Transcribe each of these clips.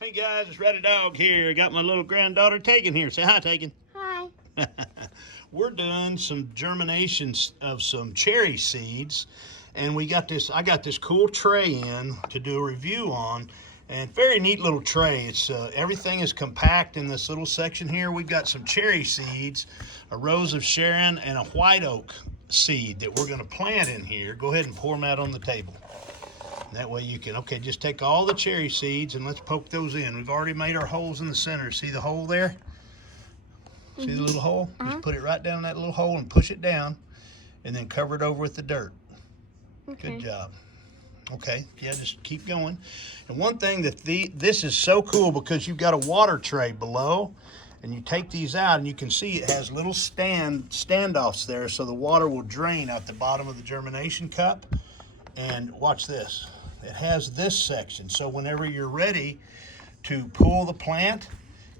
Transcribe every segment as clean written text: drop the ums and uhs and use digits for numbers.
Hey guys, it's RowdyDawg here. I got my little granddaughter Tagan here. Say hi, Tagan. Hi. We're doing some germination of some cherry seeds, and I got this cool tray in to do a review on, and very neat little tray. It's everything is compact in this little section here. We've got some cherry seeds, a rose of Sharon, and a white oak seed that we're going to plant in here. Go ahead and pour them out on the table. That way you can, okay, just take all the cherry seeds and let's poke those in. We've already made our holes in the center. See the hole there? See the little hole? Just put it right down in that little hole and push it down and then cover it over with the dirt. Okay. Good job. Okay, yeah, just keep going. And one thing that this is so cool because you've got a water tray below and you take these out and you can see it has little standoffs there so the water will drain out the bottom of the germination cup. And watch this. It has this section, so whenever you're ready to pull the plant,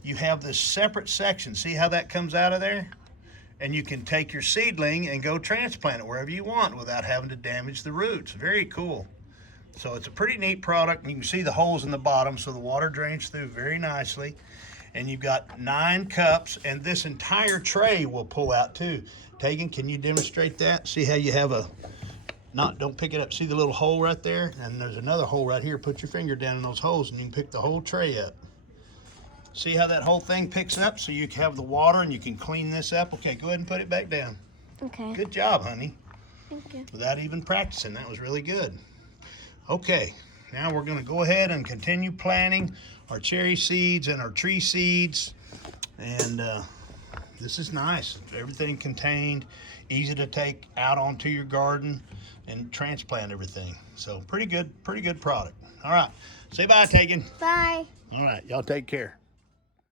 you have this separate section. See how that comes out of there? And you can take your seedling and go transplant it wherever you want without having to damage the roots. Very cool. So it's a pretty neat product. You can see the holes in the bottom so the water drains through very nicely. And you've got 9 cups, and this entire tray will pull out too. Tagan, can you demonstrate that? See how you have a don't pick it up. See the little hole right there? And there's another hole right here. Put your finger down in those holes and you can pick the whole tray up. See how that whole thing picks up? So you have the water and you can clean this up. Okay, go ahead and put it back down. Okay. Good job, honey. Thank you. Without even practicing. That was really good. Okay, now we're going to go ahead and continue planting our cherry seeds and our tree seeds. And this is nice. Everything contained, easy to take out onto your garden and transplant everything. So pretty good product. All right, say bye, Tagan. Bye. All right, y'all take care.